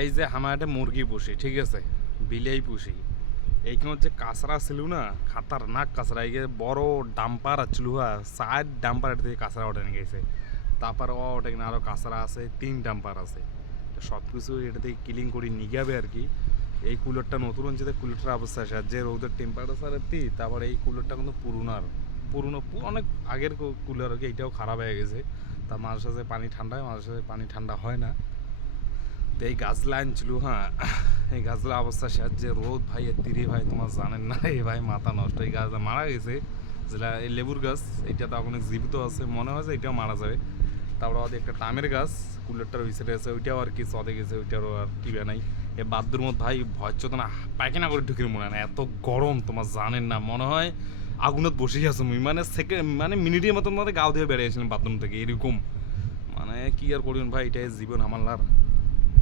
এই যে আমার একটা মুরগি পুষি, ঠিক আছে, বিলেই পুষি। এইখানে হচ্ছে কাঁচরা ছিল না, খাতারনাক কাঁচরা, এই যে বড় ডাম্পার ছিল, হ্যাঁ, সাইড ডাম্পার এটা থেকে কাঁচরা ওঠে নিয়ে গেছে। তারপর ওঠে কিনা আরও কাঁচরা আছে, 3 ডাম্পার আছে। তো সব কিছু এটা থেকে ক্লিন করে নিয়ে যাবে আর কি। এই কুলারটা নতুন হচ্ছে, কুলারটার অবস্থা আছে, আর যে রোদের টেম্পারেচার এতি, তারপরে এই কুলারটা কিন্তু পুরনো অনেক আগের কুলার আর কি। এইটাও খারাপ হয়ে গেছে। তা মাঝে সাঝে পানি ঠান্ডা হয়, মাঝে সাঝে পানি ঠান্ডা হয় না। তো এই গাছলা আনছিল, হ্যাঁ, এই গাছলা অবস্থা শেষ। যে রোদ ভাই এত্তিরি ভাই, তোমার জানেন না, এই ভাই মাথা নষ্ট। এই গাছটা মারা গেছে, যেটা এই লেবুর গাছ, এইটা তো অনেক জীবিত আছে, মনে হয় যে এটাও মারা যাবে। তারপরে ওদের একটা টামের গাছ কুলারটার ওই সাইডে আছে, ওইটাও আর কি চদে গেছে, ওইটারও আর টিবে নাই। এ বাদ্যুর মধ্যে ভাই ভয় না, পায়খানা করে ঢুকির মনে হয় না, এত গরম তোমার জানেন না, মনে হয় আগুনত বসেই আছো মুই, মানে সেকেন্ড মানে মিনিটের মতন মধ্যে গাও দিয়ে বেরিয়েছিলাম বাথরুম থেকে, এরকম। মানে কি আর করুন ভাই, এটাই জীবন আমার।